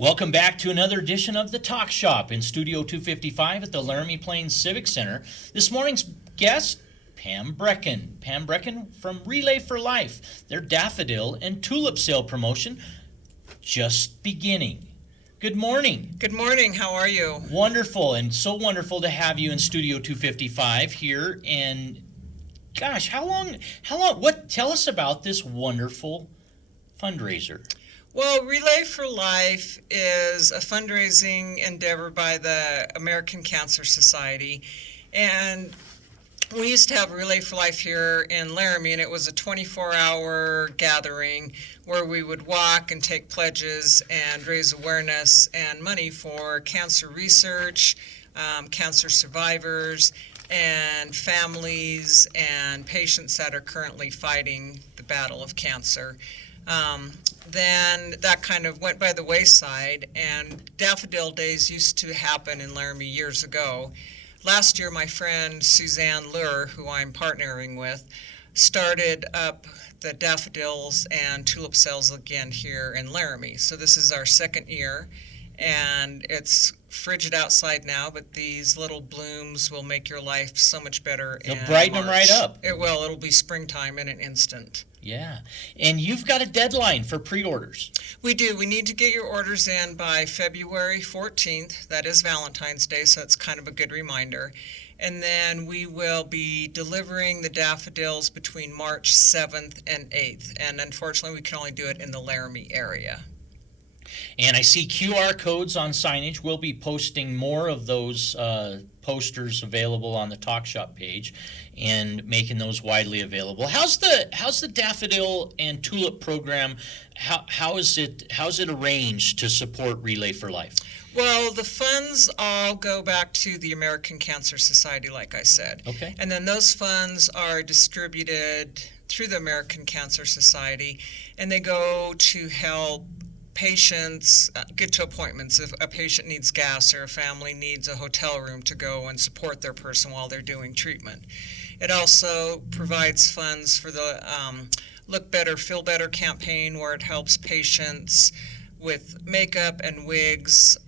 Welcome back to another edition of the Talk Shop in Studio 255 at the Laramie Plains Civic Center. This morning's guest, Pam Brekken. Pam Brekken from Relay for Life. Their daffodil and tulip sale promotion just beginning. Good morning. Good morning. How are you? Wonderful, and so wonderful to have you in Studio 255 here. And gosh, how long, tell us about this wonderful fundraiser. Well, Relay for Life is a fundraising endeavor by the American Cancer Society. And we used to have Relay for Life here in Laramie, and it was a 24-hour gathering where we would walk and take pledges and raise awareness and money for cancer research, cancer survivors, and families and patients that are currently fighting the battle of cancer. Then that kind of went by the wayside, and Daffodil Days used to happen in Laramie years ago. Last year, my friend Suzanne Lure, who I'm partnering with, started up the daffodils and tulip sales again here in Laramie. So this is our second year, and it's frigid outside now, but these little blooms will make your life so much better. They'll brighten them right up. It will. It'll be springtime in an instant. Yeah, and you've got a deadline for pre-orders. We do. We need to get your orders in by February 14th. That is Valentine's Day, so it's kind of a good reminder. And then we will be delivering the daffodils between March 7th and 8th. And unfortunately, we can only do it in the Laramie area. And I see QR codes on signage. We'll be posting more of those posters available on the Talk Shop page and making those widely available. How's the daffodil and tulip program? How is it arranged to support Relay for Life? Well, the funds all go back to the American Cancer Society, like I said. Okay. And then those funds are distributed through the American Cancer Society, and they go to help patients get to appointments. If a patient needs gas or a family needs a hotel room to go and support their person while they're doing treatment. It also provides funds for the Look Better, Feel Better campaign, where it helps patients with makeup and wigs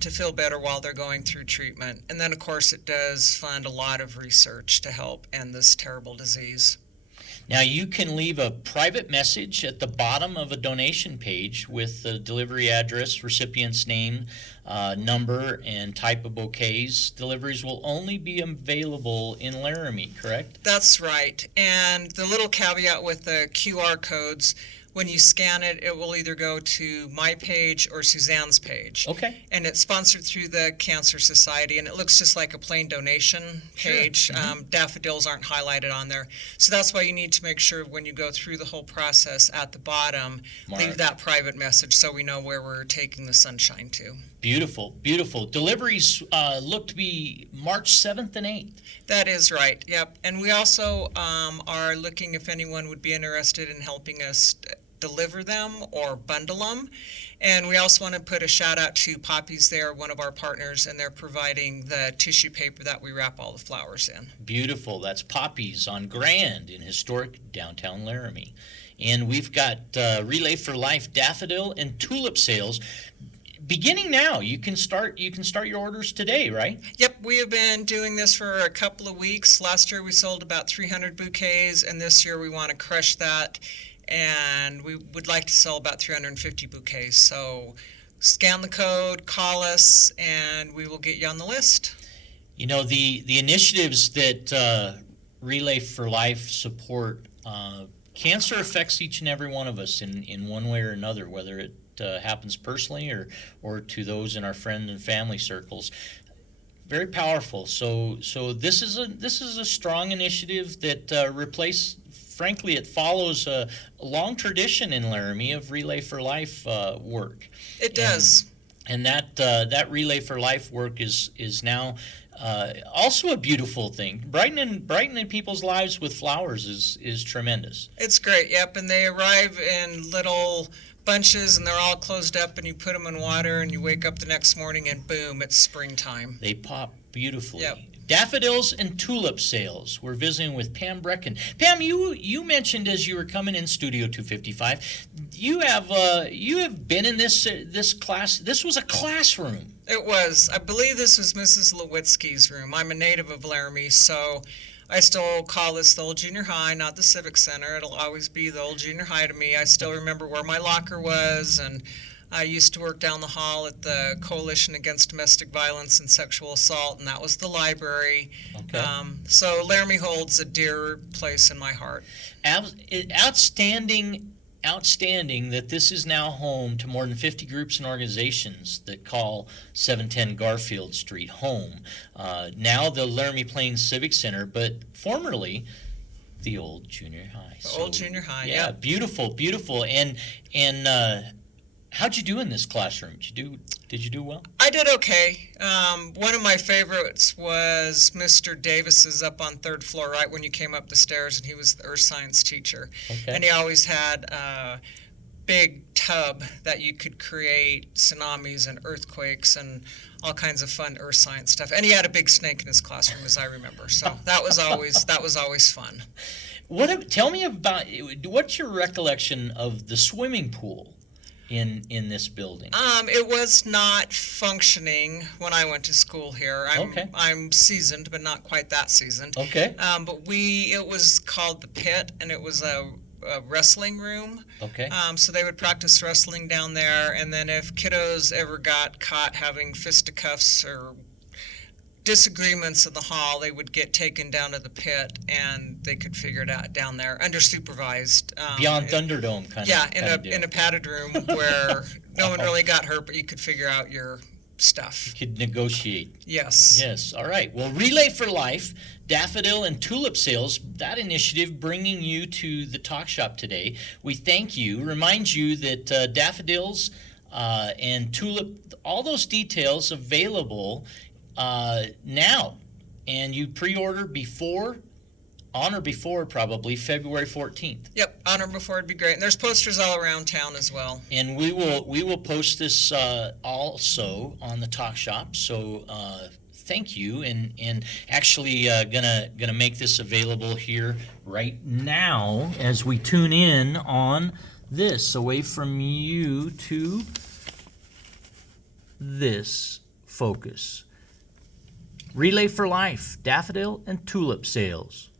to feel better while they're going through treatment. And then, of course, it does fund a lot of research to help end this terrible disease. Now, you can leave a private message at the bottom of a donation page with the delivery address, recipient's name, number, and type of bouquets. Deliveries will only be available in Laramie, correct? That's right. And the little caveat with the QR codes, when you scan it, it will either go to my page or Suzanne's page. Okay. And it's sponsored through the Cancer Society, and it looks just like a plain donation page. Sure. Mm-hmm. Daffodils aren't highlighted on there. So that's why you need to make sure when you go through the whole process at the bottom, leave that private message so we know where we're taking the sunshine to. Beautiful, beautiful. Deliveries look to be March 7th and 8th. That is right, yep. And we also are looking if anyone would be interested in helping us deliver them or bundle them. And we also want to put a shout out to Poppies. They're one of our partners, and they're providing the tissue paper that we wrap all the flowers in. Beautiful. That's Poppies on Grand in historic downtown Laramie. And we've got Relay for Life daffodil and tulip sales beginning now. You can start your orders today, right? Yep, we have been doing this for a couple of weeks. Last year we sold about 300 bouquets, and this year we want to crush that, and we would like to sell about 350 bouquets. So scan the code, call us, and we will get you on the list. You know, the initiatives that Relay for Life support, cancer affects each and every one of us in one way or another, whether it happens personally or to those in our friend and family circles. Very powerful. So this is a strong initiative that frankly, it follows a long tradition in Laramie of Relay for Life work. It does. And that Relay for Life work is now also a beautiful thing. Brightening people's lives with flowers is tremendous. It's great, yep. And they arrive in little bunches, and they're all closed up, and you put them in water, and you wake up the next morning, and boom, it's springtime. They pop beautifully. Yep. Daffodils and tulip sales. We're visiting with Pam Brekken. Pam, you mentioned as you were coming in Studio 255, you have been in this class. This was a classroom. It was. I believe this was Mrs. Lewitsky's room. I'm a native of Laramie, so I still call this the old junior high, not the Civic Center. It'll always be the old junior high to me. I still remember where my locker was, and I used to work down the hall at the Coalition Against Domestic Violence and Sexual Assault, and that was the library. Okay. So Laramie holds a dear place in my heart. Outstanding that this is now home to more than 50 groups and organizations that call 710 Garfield Street home. Now the Laramie Plains Civic Center, but formerly the old junior high. The old junior high, yeah. Beautiful. And how'd you do in this classroom? Did you do well? I did okay. One of my favorites was Mr. Davis's up on third floor, right when you came up the stairs, and he was the earth science teacher. Okay. And he always had a big tub that you could create tsunamis and earthquakes and all kinds of fun earth science stuff. And he had a big snake in his classroom, as I remember. So that was always fun. Tell me about, what's your recollection of the swimming pool in this building? It was not functioning when I went to school here. I'm seasoned, but not quite that seasoned. Okay. But it was called the Pit, and it was a wrestling room. Okay. So they would practice wrestling down there, and then if kiddos ever got caught having fisticuffs or disagreements in the hall, they would get taken down to the pit, and they could figure it out down there, under supervised. Beyond Thunderdome kind of. Yeah, deal. in a padded room where no one really got hurt, but you could figure out your stuff. You could negotiate. Yes. Yes. All right. Well, Relay for Life, daffodil and tulip sales, that initiative bringing you to the talk shop today. We thank you. Remind you that daffodils and tulip, all those details available now, and you pre-order on or before probably February 14th. Yep, on or before would be great. And there's posters all around town as well. And we will post this also on the talk shop. So thank you, and actually gonna make this available here right now as we tune in on this, away from you to this focus. Relay for Life, daffodil and tulip sales.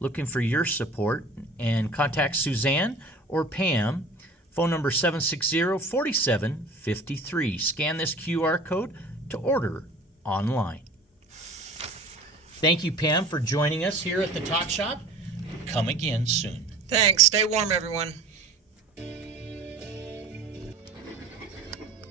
Looking for your support, and contact Suzanne or Pam. Phone number 760-4753. Scan this QR code to order online. Thank you, Pam, for joining us here at the Talk Shop. Come again soon. Thanks. Stay warm, everyone.